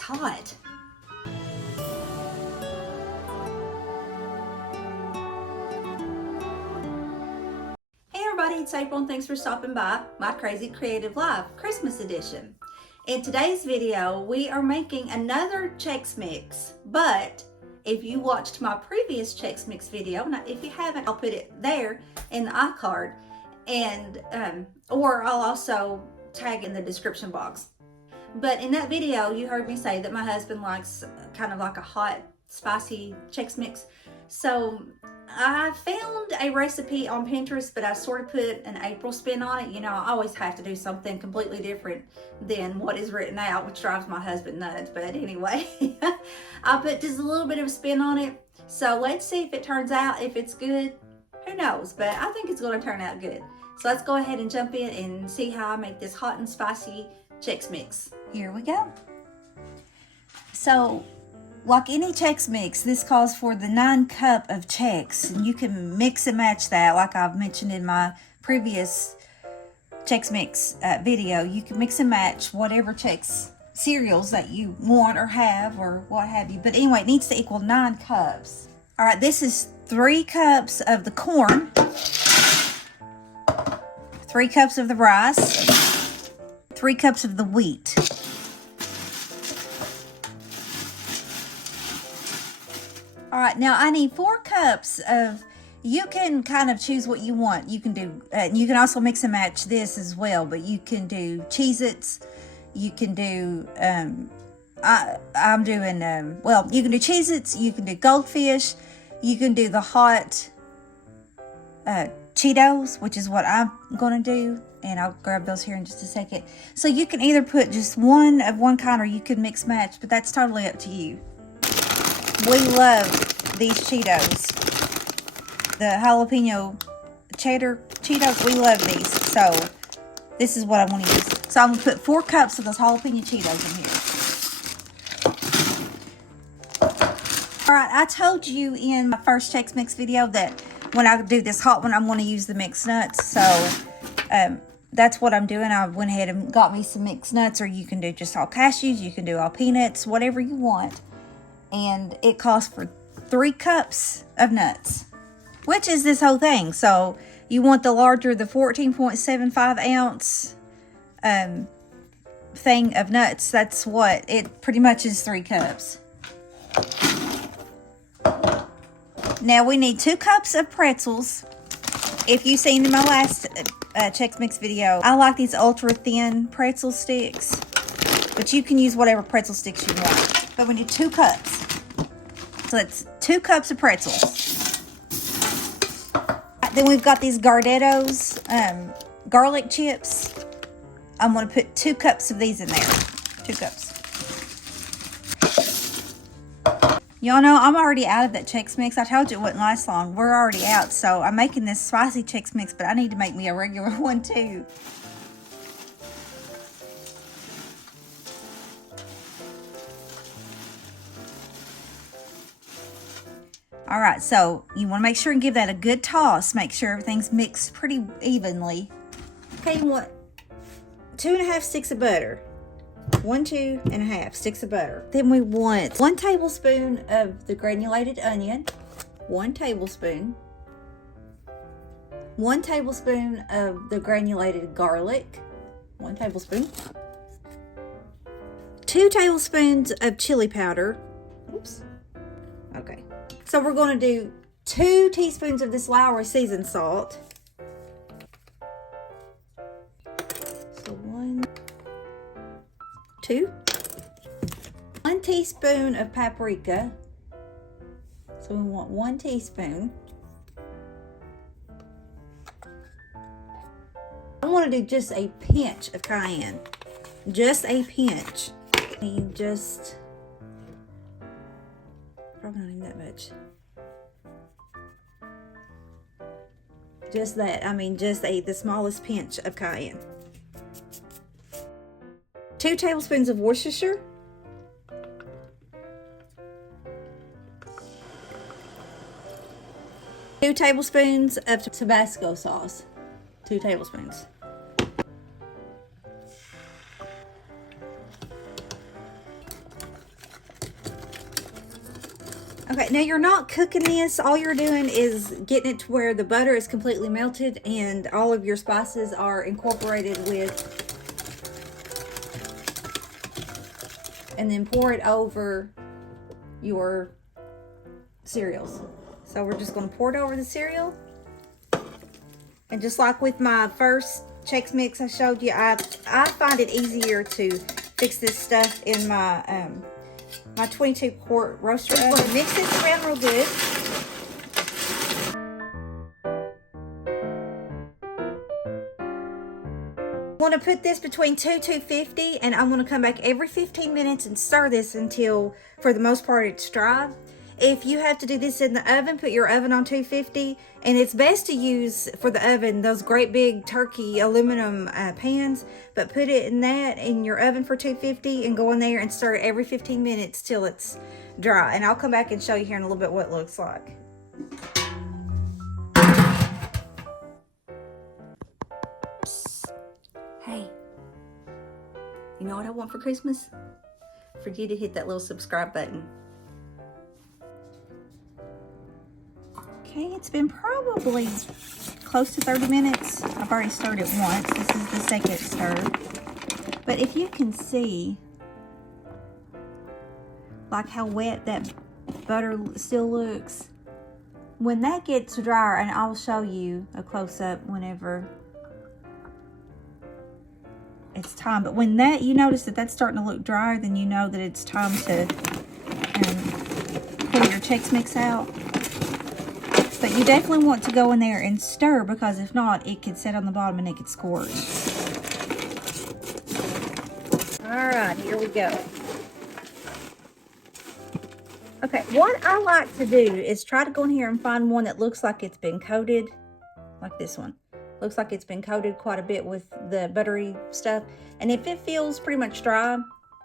it's hot. Hey everybody, it's April and thanks for stopping by my Crazy Creative Life Christmas edition. In today's video, we are making another Chex Mix, but if you watched my previous Chex Mix video, now if you haven't, I'll put it there in the iCard, and or I'll also tag in the description box. But in that video, you heard me say that my husband likes kind of like a hot, spicy Chex Mix. So I found a recipe on Pinterest, but I sort of put an April spin on it. You know, I always have to do something completely different than what is written out, which drives my husband nuts. But anyway, I put just a little bit of a spin on it. So let's see if it turns out, if it's good. Who knows? But I think it's going to turn out good. So let's go ahead and jump in and see how I make this hot and spicy Chex Mix. Here we go. So, like any Chex Mix, this calls for the 9 cup of Chex. And you can mix and match that, like I've mentioned in my previous Chex Mix video. You can mix and match whatever Chex cereals that you want or have or what have you. But anyway, it needs to equal 9 cups. All right, this is 3 cups of the corn, 3 cups of the rice, 3 cups of the wheat. All right, now I need 4 cups of, you can kind of choose what you want. You can do, you can also mix and match this as well, but you can do Cheez-Its, you can do, I'm doing, well, you can do Cheez-Its, you can do Goldfish, you can do the hot Cheetos, which is what I'm going to do, and I'll grab those here in just a second. So you can either put just one of one kind or you can mix match, but that's totally up to you. We love these Cheetos. The jalapeno cheddar Cheetos, we love these. So this is what I want to use. So I'm going to put 4 cups of those jalapeno Cheetos in here. Alright, I told you in my first Chex Mix video that when I do this hot one, I'm going to use the mixed nuts. So that's what I'm doing. I went ahead and got me some mixed nuts, or you can do just all cashews, you can do all peanuts, whatever you want. And it costs for 3 cups of nuts, which is this whole thing. So you want the larger, the 14.75 ounce thing of nuts. That's what it pretty much is, 3 cups. Now we need 2 cups of pretzels. If you've seen in my last Chex Mix video, I like these ultra thin pretzel sticks, but you can use whatever pretzel sticks you want. But we need 2 cups. So that's 2 cups of pretzels. Then we've got these Gardetto's garlic chips. I'm going to put 2 cups of these in there. 2 cups. Y'all know I'm already out of that Chex Mix. I told you it wouldn't last long. We're already out. So I'm making this spicy Chex Mix, but I need to make me a regular one too. All right, so you want to make sure and give that a good toss. Make sure everything's mixed pretty evenly. Okay, you want 2½ sticks of butter. 2½ sticks of butter. Then we want 1 tablespoon of the granulated onion. 1 tablespoon. 1 tablespoon of the granulated garlic. 1 tablespoon. 2 tablespoons of chili powder. Oops. Okay. So we're going to do 2 teaspoons of this Lowry seasoned salt. So 1, 2. 1 teaspoon of paprika. So we want 1 teaspoon. I want to do just a pinch of cayenne. Just a pinch. And just... probably not even that much. Just that. I mean, just the smallest pinch of cayenne. 2 tablespoons of Worcestershire. 2 tablespoons of Tabasco sauce. 2 tablespoons. Okay, now you're not cooking this. All you're doing is getting it to where the butter is completely melted and all of your spices are incorporated with, and then pour it over your cereals. So we're just going to pour it over the cereal. And just like with my first Chex Mix I showed you, I find it easier to fix this stuff in my my 22-quart roaster oven. Mix this around real good. I'm going to put this between 250, and I'm going to come back every 15 minutes and stir this until, for the most part, it's dry. If you have to do this in the oven, put your oven on 250, and it's best to use for the oven those great big turkey aluminum pans, but put it in that in your oven for 250 and go in there and stir it every 15 minutes till it's dry. And I'll come back and show you here in a little bit what it looks like. Hey, you know what I want for Christmas? For you to hit that little subscribe button. Okay, it's been probably close to 30 minutes. I've already stirred it once. This is the second stir. But if you can see, like how wet that butter still looks, when that gets drier, and I'll show you a close-up whenever it's time. But when that, you notice that that's starting to look drier, then you know that it's time to pull your Chex Mix out. But you definitely want to go in there and stir, because if not, it could sit on the bottom and it could scorch. All right, here we go. Okay, what I like to do is try to go in here and find one that looks like it's been coated, like this one. Looks like it's been coated quite a bit with the buttery stuff. And if it feels pretty much dry,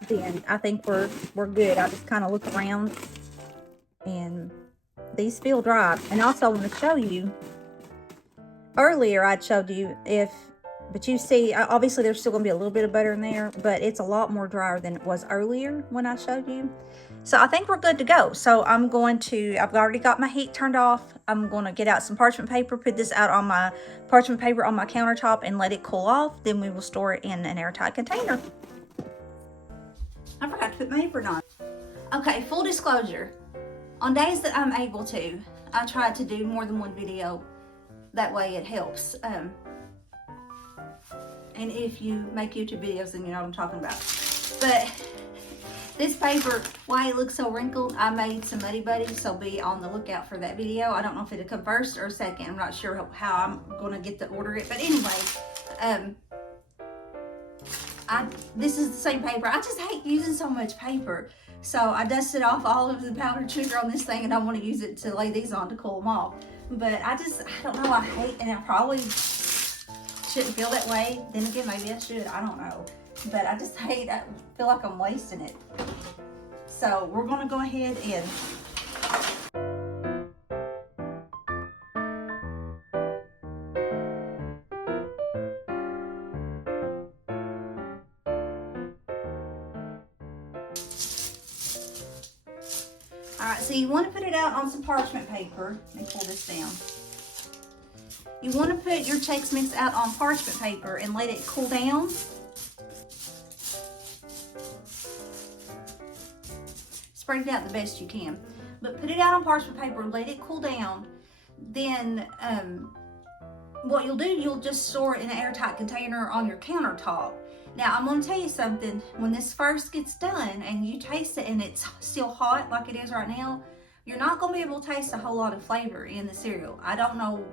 then I think we're good. I just kind of look around, and these feel dry. And also I want to show you, earlier I showed you but you see, obviously there's still going to be a little bit of butter in there, but it's a lot more drier than it was earlier when I showed you. So I think we're good to go. So I've already got my heat turned off. I'm going to get out some parchment paper, put this out on my parchment paper on my countertop and let it cool off. Then we will store it in an airtight container. I forgot to put my apron on. Okay, full disclosure. On days that I'm able to, I try to do more than one video. That way it helps. And if you make YouTube videos, then you know what I'm talking about. But this paper, why it looks so wrinkled, I made some Muddy Buddies, so be on the lookout for that video. I don't know if it'll come first or second. I'm not sure how I'm going to get to order it. But anyway, this is the same paper. I just hate using so much paper. So I dusted off all of the powdered sugar on this thing, and I want to use it to lay these on to cool them off. But I don't know, I hate, and I probably shouldn't feel that way. Then again, maybe I should, I don't know. But I just hate, I feel like I'm wasting it. So we're gonna go ahead and Alright, so you want to put it out on some parchment paper. Let me pull this down. You want to put your Chex Mix out on parchment paper and let it cool down. Spread it out the best you can. But put it out on parchment paper, let it cool down. Then what you'll do, you'll just store it in an airtight container on your countertop. Now, I'm going to tell you something. When this first gets done and you taste it and it's still hot like it is right now, you're not going to be able to taste a whole lot of flavor in the cereal. I don't know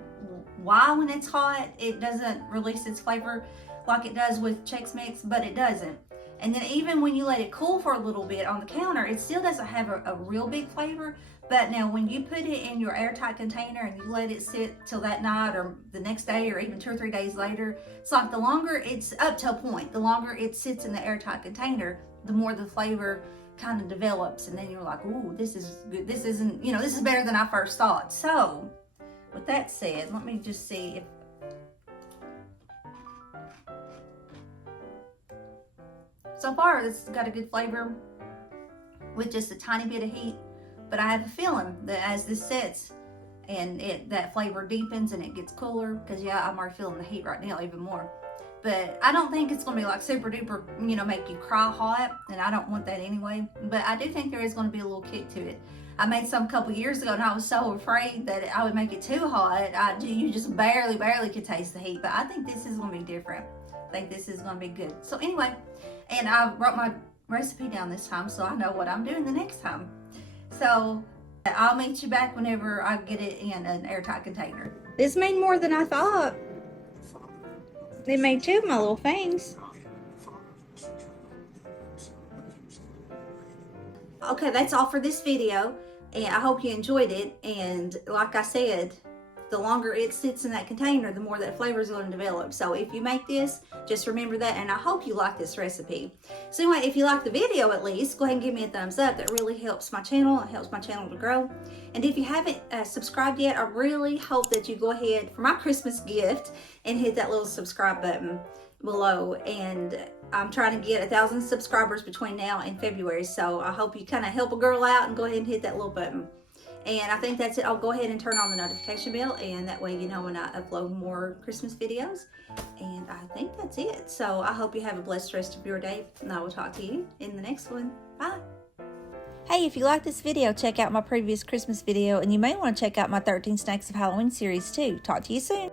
why when it's hot it doesn't release its flavor like it does with Chex Mix, but it doesn't. And then even when you let it cool for a little bit on the counter, it still doesn't have a real big flavor. But now when you put it in your airtight container and you let it sit till that night or the next day or even 2 or 3 days later, it's like the longer it's up to a point, the longer it sits in the airtight container, the more the flavor kind of develops. And then you're like, ooh, this is good. This isn't, you know, this is better than I first thought. So with that said, let me just see if so far, this has got a good flavor with just a tiny bit of heat. but I have a feeling that as this sets and that flavor deepens and it gets cooler, because yeah, I'm already feeling the heat right now even more. But I don't think it's going to be like super duper, you know, make you cry hot, and I don't want that anyway. But I do think there is going to be a little kick to it. I made some a couple years ago, and I was so afraid that I would make it too hot. You just barely could taste the heat. But I think this is going to be different. I think this is going to be good. So anyway, and I wrote my recipe down this time, so I know what I'm doing the next time. So I'll meet you back whenever I get it in an airtight container. This made more than I thought. They made 2 of my little things. Okay, that's all for this video, and I hope you enjoyed it. And like I said, the longer it sits in that container, the more that flavor is going to develop. So if you make this, just remember that, and I hope you like this recipe. So anyway, if you like the video at least, go ahead and give me a thumbs up. That really helps my channel. It helps my channel to grow. And if you haven't subscribed yet, I really hope that you go ahead for my Christmas gift and hit that little subscribe button below. And I'm trying to get 1,000 subscribers between now and February. So I hope you kind of help a girl out and go ahead and hit that little button. And I think that's it. I'll go ahead and turn on the notification bell, and that way you know when I upload more Christmas videos. And I think that's it. So I hope you have a blessed rest of your day, and I will talk to you in the next one. Bye. Hey, if you like this video, check out my previous Christmas video, and you may want to check out my 13 Snacks of Halloween series too. Talk to you soon.